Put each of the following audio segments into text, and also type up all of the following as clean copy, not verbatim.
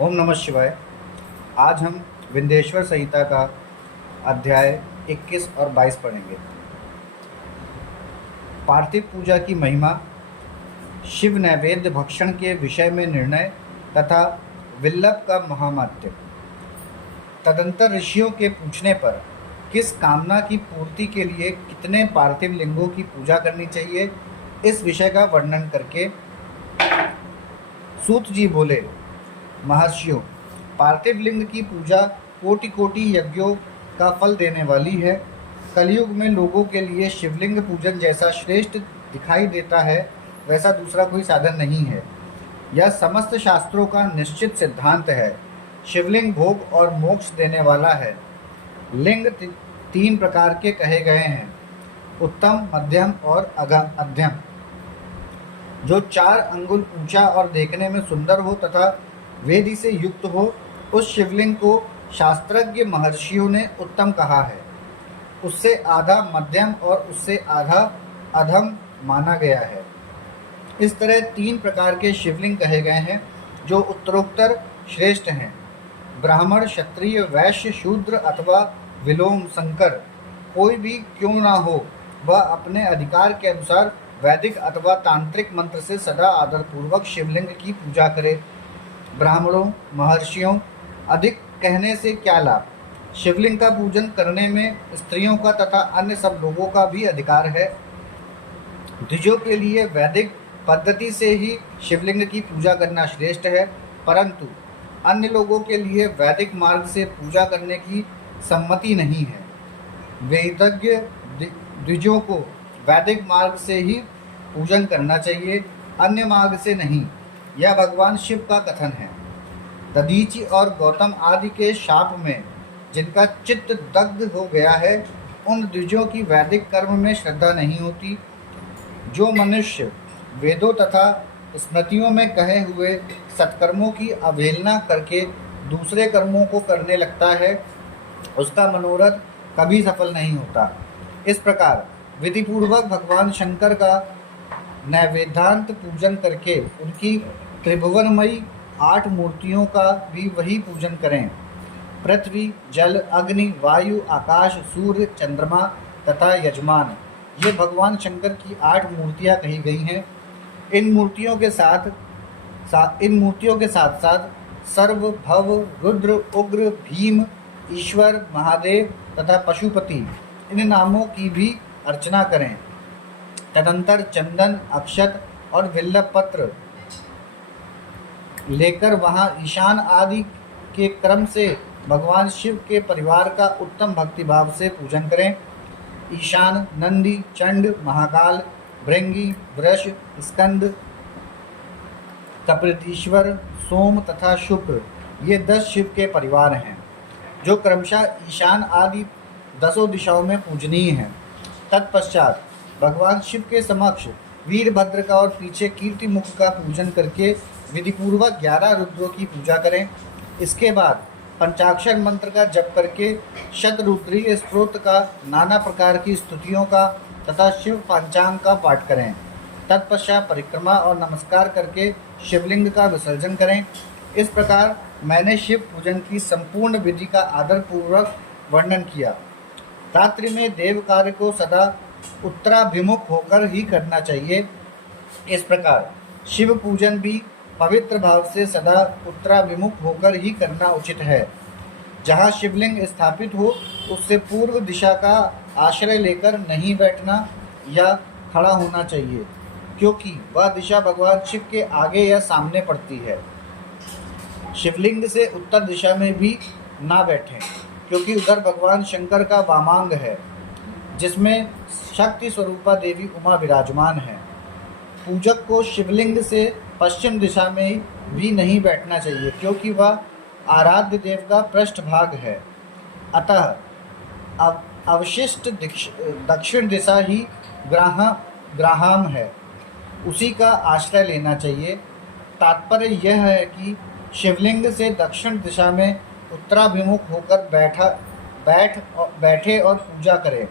ओम नमः शिवाय। आज हम विंध्येश्वर संहिता का अध्याय 21 और 22 पढ़ेंगे। पार्थिव पूजा की महिमा, शिव नैवेद्य भक्षण के विषय में निर्णय तथा विल्लभ का महामात्य। तदंतर ऋषियों के पूछने पर किस कामना की पूर्ति के लिए कितने पार्थिव लिंगों की पूजा करनी चाहिए, इस विषय का वर्णन करके सूत जी बोले, महर्षियों, पार्थिव लिंग की पूजा कोटि कोटि यज्ञों का फल देने वाली है। कलयुग में लोगों के लिए शिवलिंग पूजन जैसा श्रेष्ठ दिखाई देता है, वैसा दूसरा कोई साधन नहीं है। यह समस्त शास्त्रों का निश्चित सिद्धांत है। शिवलिंग भोग और मोक्ष देने वाला है। लिंग तीन प्रकार के कहे गए हैं, उत्तम, मध्यम और अध्यम। जो 4 अंगुल ऊंचा और देखने में सुंदर हो तथा वेदी से युक्त हो, उस शिवलिंग को शास्त्रज्ञ महर्षियों ने उत्तम कहा है। उससे आधा मध्यम और उससे आधा अधम माना गया है। इस तरह 3 प्रकार के शिवलिंग कहे गए हैं, जो उत्तरोत्तर श्रेष्ठ हैं। ब्राह्मण, क्षत्रिय, वैश्य, शूद्र अथवा विलोम संकर कोई भी क्यों ना हो, वह अपने अधिकार के अनुसार वैदिक अथवा तांत्रिक मंत्र से सदा आदरपूर्वक शिवलिंग की पूजा करे। ब्राह्मणों, महर्षियों, अधिक कहने से क्या लाभ। शिवलिंग का पूजन करने में स्त्रियों का तथा अन्य सब लोगों का भी अधिकार है। द्विजों के लिए वैदिक पद्धति से ही शिवलिंग की पूजा करना श्रेष्ठ है, परंतु अन्य लोगों के लिए वैदिक मार्ग से पूजा करने की सम्मति नहीं है। वेदज्ञ द्विजों को वैदिक मार्ग से ही पूजन करना चाहिए, अन्य मार्ग से नहीं। यह भगवान शिव का कथन है। दधीचि और गौतम आदि के शाप में जिनका चित्त दग्ध हो गया है, उन द्विजों की वैदिक कर्म में श्रद्धा नहीं होती। जो मनुष्य वेदों तथा स्मृतियों में कहे हुए सत्कर्मों की अवहेलना करके दूसरे कर्मों को करने लगता है, उसका मनोरथ कभी सफल नहीं होता। इस प्रकार विधिपूर्वक भगवान शंकर का नैवेद्यांत पूजन करके उनकी त्रिभुवनमयी 8 मूर्तियों का भी वही पूजन करें। पृथ्वी, जल, अग्नि, वायु, आकाश, सूर्य, चंद्रमा तथा यजमान, ये भगवान शंकर की 8 मूर्तियाँ कही गई हैं। इन मूर्तियों के साथ साथ सर्व, भव, रुद्र, उग्र, भीम, ईश्वर, महादेव तथा पशुपति, इन नामों की भी अर्चना करें। तदंतर चंदन, अक्षत और विल्लभ पत्र लेकर वहां ईशान आदि के क्रम से भगवान शिव के परिवार का उत्तम भक्तिभाव से पूजन करें। ईशान, नंदी, चंड, महाकाल, भृंगी, वृष, स्कंद, कपिलतीश्वर, सोम तथा शुक्र, ये 10 शिव के परिवार हैं, जो क्रमशः ईशान आदि 10 दिशाओं में पूजनीय हैं। तत्पश्चात भगवान शिव के समक्ष वीरभद्र का और पीछे कीर्ति मुख का पूजन करके विधिपूर्वक 11 रुद्रों की पूजा करें। इसके बाद पंचाक्षर मंत्र का जप करके शतरुद्रीय स्तोत्र का, नाना प्रकार की स्तुतियों का तथा शिव पंचांग का पाठ करें। तत्पश्चात परिक्रमा और नमस्कार करके शिवलिंग का विसर्जन करें। इस प्रकार मैंने शिव पूजन की संपूर्ण विधि का आदरपूर्वक वर्णन किया। रात्रि में देव कार्य को सदा उत्तराभिमुख होकर ही करना चाहिए। इस प्रकार शिव पूजन भी पवित्र भाव से सदा उत्तराभिमुख होकर ही करना उचित है। जहाँ शिवलिंग स्थापित हो, उससे पूर्व दिशा का आश्रय लेकर नहीं बैठना या खड़ा होना चाहिए, क्योंकि वह दिशा भगवान शिव के आगे या सामने पड़ती है। शिवलिंग से उत्तर दिशा में भी ना बैठें, क्योंकि उधर भगवान शंकर का वामांग है, जिसमें शक्ति स्वरूपा देवी उमा विराजमान है। पूजक को शिवलिंग से पश्चिम दिशा में भी नहीं बैठना चाहिए, क्योंकि वह आराध्य देव का पृष्ठभाग है। अतः अवशिष्ट दक्षिण दिशा ही ग्राहम है, उसी का आश्रय लेना चाहिए। तात्पर्य यह है कि शिवलिंग से दक्षिण दिशा में उत्तराभिमुख होकर बैठे और पूजा करे।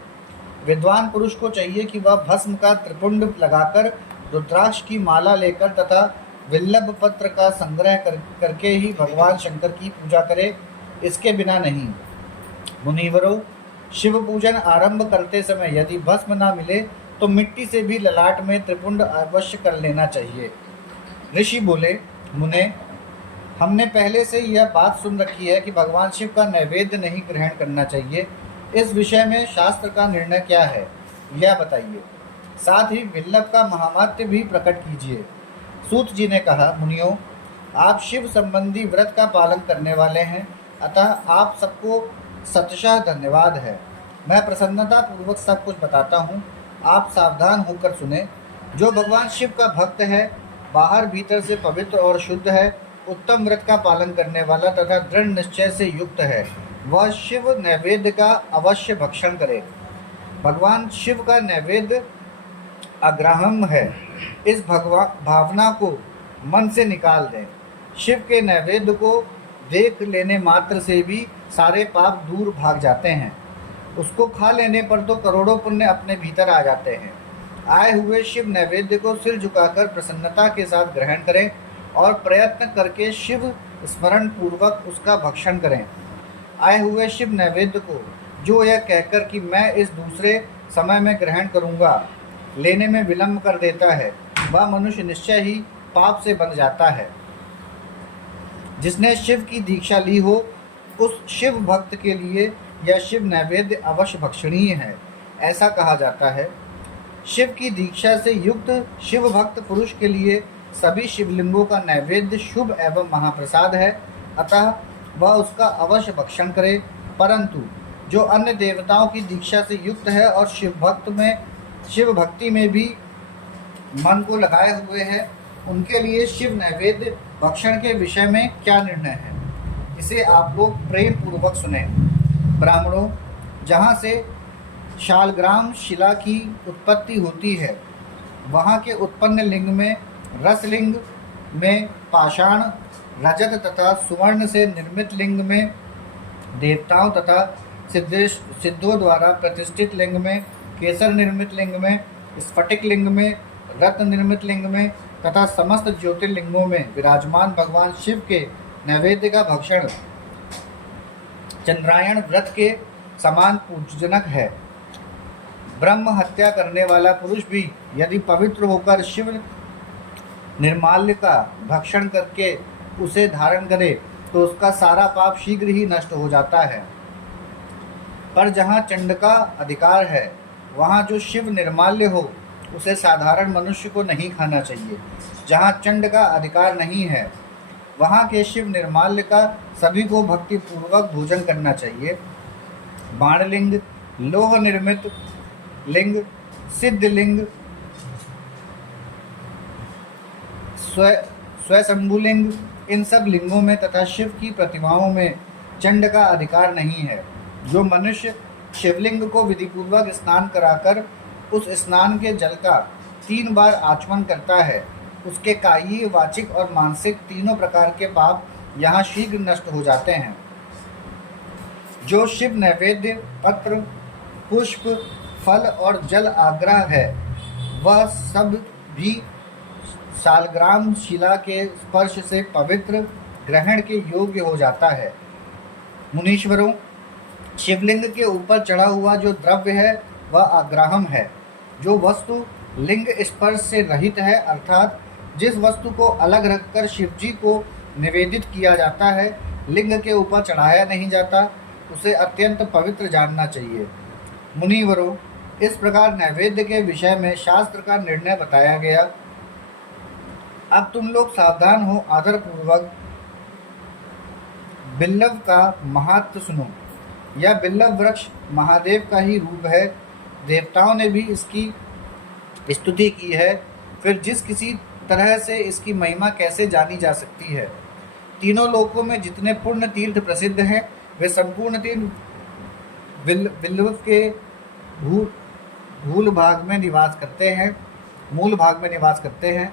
विद्वान पुरुष को चाहिए कि वह भस्म का त्रिपुंड लगाकर, रुद्राक्ष की माला लेकर तथा विल्लभ पत्र का संग्रह करके ही भगवान शंकर की पूजा करे, इसके बिना नहीं। मुनिवरों, शिव पूजन आरंभ करते समय यदि भस्म ना मिले तो मिट्टी से भी ललाट में त्रिपुंड अवश्य कर लेना चाहिए। ऋषि बोले, मुने, हमने पहले से यह बात सुन रखी है कि भगवान शिव का नैवेद्य नहीं ग्रहण करना चाहिए। इस विषय में शास्त्र का निर्णय क्या है, यह बताइए। साथ ही विल्लभ का महात्म्य भी प्रकट कीजिए। सूत जी ने कहा, मुनियों, आप शिव संबंधी व्रत का पालन करने वाले हैं, अतः आप सबको सतशः धन्यवाद है। मैं प्रसन्नता पूर्वक सब कुछ बताता हूँ, आप सावधान होकर सुने। जो भगवान शिव का भक्त है, बाहर भीतर से पवित्र और शुद्ध है, उत्तम व्रत का पालन करने वाला तथा दृढ़ निश्चय से युक्त है, वह शिव नैवेद्य का अवश्य भक्षण करे। भगवान शिव का नैवेद्य अग्राह्य है, इस भावना को मन से निकाल दें। शिव के नैवेद्य को देख लेने मात्र से भी सारे पाप दूर भाग जाते हैं। उसको खा लेने पर तो करोड़ों पुण्य अपने भीतर आ जाते हैं। आए हुए शिव नैवेद्य को सिर झुकाकर प्रसन्नता के साथ ग्रहण करें और प्रयत्न करके शिव स्मरण पूर्वक उसका भक्षण करें। आए हुए शिव नैवेद्य को जो यह कहकर कि मैं इस दूसरे समय में ग्रहण करूंगा, लेने में विलंब कर देता है, वह मनुष्य निश्चय ही पाप से बन जाता है। जिसने शिव की दीक्षा ली हो, उस शिव भक्त के लिए यह शिव नैवेद्य अवश्य भक्षणीय है, ऐसा कहा जाता है। शिव की दीक्षा से युक्त शिव भक्त पुरुष के लिए सभी शिवलिंगों का नैवेद्य शुभ एवं महाप्रसाद है, अतः वह उसका अवश्य भक्षण करे। परंतु जो अन्य देवताओं की दीक्षा से युक्त है और शिव भक्ति में भी मन को लगाए हुए हैं, उनके लिए शिव नैवेद्य भक्षण के विषय में क्या निर्णय है, इसे आप लोग प्रेम पूर्वक सुने। ब्राह्मणों, जहाँ से शालग्राम शिला की उत्पत्ति होती है, वहाँ के उत्पन्न लिंग में रसलिंग में पाषाण, रजत तथा सुवर्ण से निर्मित लिंग में देवताओं तथा सिद्धों द्वारा प्रतिष्ठित लिंग में, केसर निर्मित लिंग में, स्फटिक लिंग में, रत्न निर्मित लिंग में तथा समस्त ज्योतिर्लिंगों में विराजमान भगवान शिव के नैवेद्य का भक्षण चंद्रायण व्रत के समान पूजनक है। ब्रह्म हत्या करने वाला पुरुष भी यदि पवित्र होकर शिव निर्माल्य का भक्षण करके उसे धारण करे तो उसका सारा पाप शीघ्र ही नष्ट हो जाता है। पर जहाँ चंड का अधिकार है, वहाँ जो शिव निर्माल्य हो उसे साधारण मनुष्य को नहीं खाना चाहिए। जहाँ चंड का अधिकार नहीं है, वहाँ के शिव निर्माल्य का सभी को भक्ति पूर्वक भोजन करना चाहिए। बाणलिंग, लोह निर्मित लिंग, सिद्ध लिंग, स्वयंभुलिंग, इन सब लिंगों में तथा शिव की प्रतिमाओं में चंड का अधिकार नहीं है। जो मनुष्य शिवलिंग को विधिपूर्वक स्नान कराकर उस स्नान के जल का 3 बार आचमन करता है, उसके कायिक, वाचिक और मानसिक तीनों प्रकार के पाप यहाँ शीघ्र नष्ट हो जाते हैं। जो शिव नैवेद्य पत्र, पुष्प, फल और जल आग्रह है, वह सब भी शालग्राम शिला के स्पर्श से पवित्र, ग्रहण के योग्य हो जाता है। मुनीश्वरों, शिवलिंग के ऊपर चढ़ा हुआ जो द्रव्य है वह आग्राहम है। जो वस्तु लिंग स्पर्श से रहित है, अर्थात जिस वस्तु को अलग रखकर शिवजी को निवेदित किया जाता है, लिंग के ऊपर चढ़ाया नहीं जाता, उसे अत्यंत पवित्र जानना चाहिए। मुनिवरों, इस प्रकार नैवेद्य के विषय में शास्त्र का निर्णय बताया गया। अब तुम लोग सावधान हो, आदर पूर्वक बिल्लव का महात्म्य सुनो। यह बिल्लव वृक्ष महादेव का ही रूप है। देवताओं ने भी इसकी स्तुति की है, फिर जिस किसी तरह से इसकी महिमा कैसे जानी जा सकती है। तीनों लोकों में जितने पुण्य तीर्थ प्रसिद्ध हैं, वे संपूर्ण तीर्थ बिल्लव के मूल भाग में निवास करते हैं।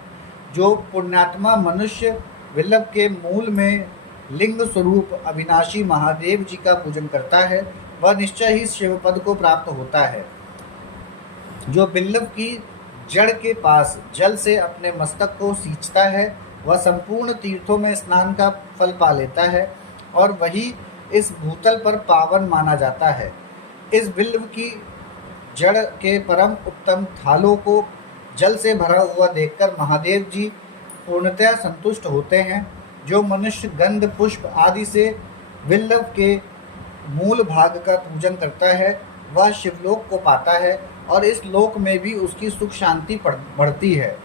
जो पुण्यात्मा मनुष्य बिल्लव के मूल में लिंग स्वरूप अविनाशी महादेव जी का पूजन करता है, वह निश्चय ही शिव पद को प्राप्त होता है। जो बिल्लव की जड़ के पास जल से अपने मस्तक को सींचता है, वह संपूर्ण तीर्थों में स्नान का फल पा लेता है और वही इस भूतल पर पावन माना जाता है। इस बिल्व की जड़ के परम उत्तम थालों को जल से भरा हुआ देखकर महादेव जी पूर्णतः संतुष्ट होते हैं। जो मनुष्य गंध पुष्प आदि से बिल्व के मूल भाग का पूजन करता है वह शिवलोक को पाता है और इस लोक में भी उसकी सुख शांति बढ़ती है।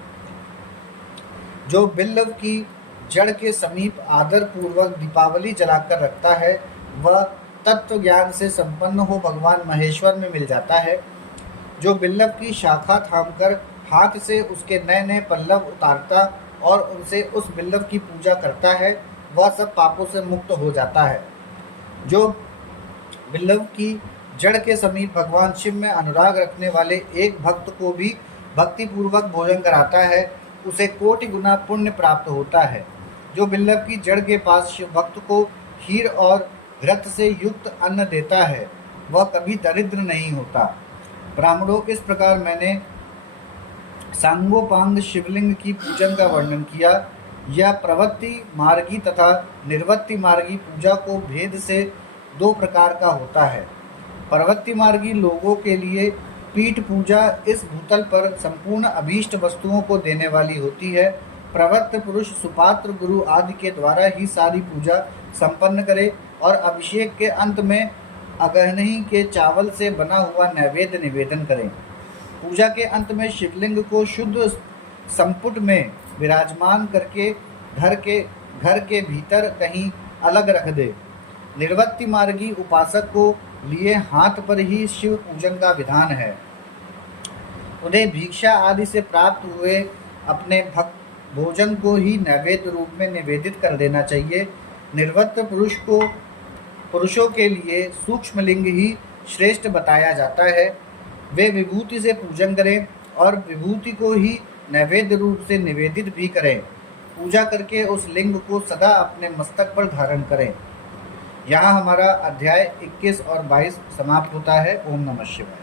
जो बिल्व की जड़ के समीप आदर पूर्वक दीपावली जलाकर रखता है वह तत्व ज्ञान से संपन्न हो भगवान महेश्वर में मिल जाता है। जो बिल्व की शाखा थामकर हाथ से उसके नए नए पल्लव उतारता और उनसे उस बिल्व की पूजा करता है वह सब पापों से मुक्त हो जाता है। जो बिल्व की जड़ के समीप भगवान शिव में अनुराग रखने वाले एक भक्त को भी भक्तिपूर्वक भोजन कराता है उसे कोटि गुना पुण्य प्राप्त होता है। जो बिल्व की जड़ के पास शिव भक्त को खीर और घृत से युक्त अन्न देता है वह कभी दरिद्र नहीं होता। ब्राह्मणों, इस प्रकार मैंने सांगोपांग शिवलिंग की पूजन का वर्णन किया। यह प्रवृत्ति मार्गी तथा निर्वृत्ति मार्गी पूजा को भेद से दो प्रकार का होता है। प्रवृत्ति मार्गी लोगों के लिए पीठ पूजा इस भूतल पर संपूर्ण अभीष्ट वस्तुओं को देने वाली होती है। प्रवृत्त पुरुष सुपात्र गुरु आदि के द्वारा ही सारी पूजा संपन्न करे और अभिषेक के अंत में अगहनी के चावल से बना हुआ नैवेद्य निवेदन करें। पूजा के अंत में शिवलिंग को शुद्ध संपुट में विराजमान करके घर के भीतर कहीं अलग रख दे। निर्वृत्ति मार्गी उपासक को लिए हाथ पर ही शिव पूजन का विधान है। उन्हें भिक्षा आदि से प्राप्त हुए अपने भक्त भोजन को ही नैवेद्य रूप में निवेदित कर देना चाहिए। निर्वृत्त पुरुषों के लिए सूक्ष्म लिंग ही श्रेष्ठ बताया जाता है। वे विभूति से पूजन करें और विभूति को ही नैवेद्य रूप से निवेदित भी करें। पूजा करके उस लिंग को सदा अपने मस्तक पर धारण करें। यहाँ हमारा अध्याय 21 और 22 समाप्त होता है। ओम नमः शिवाय।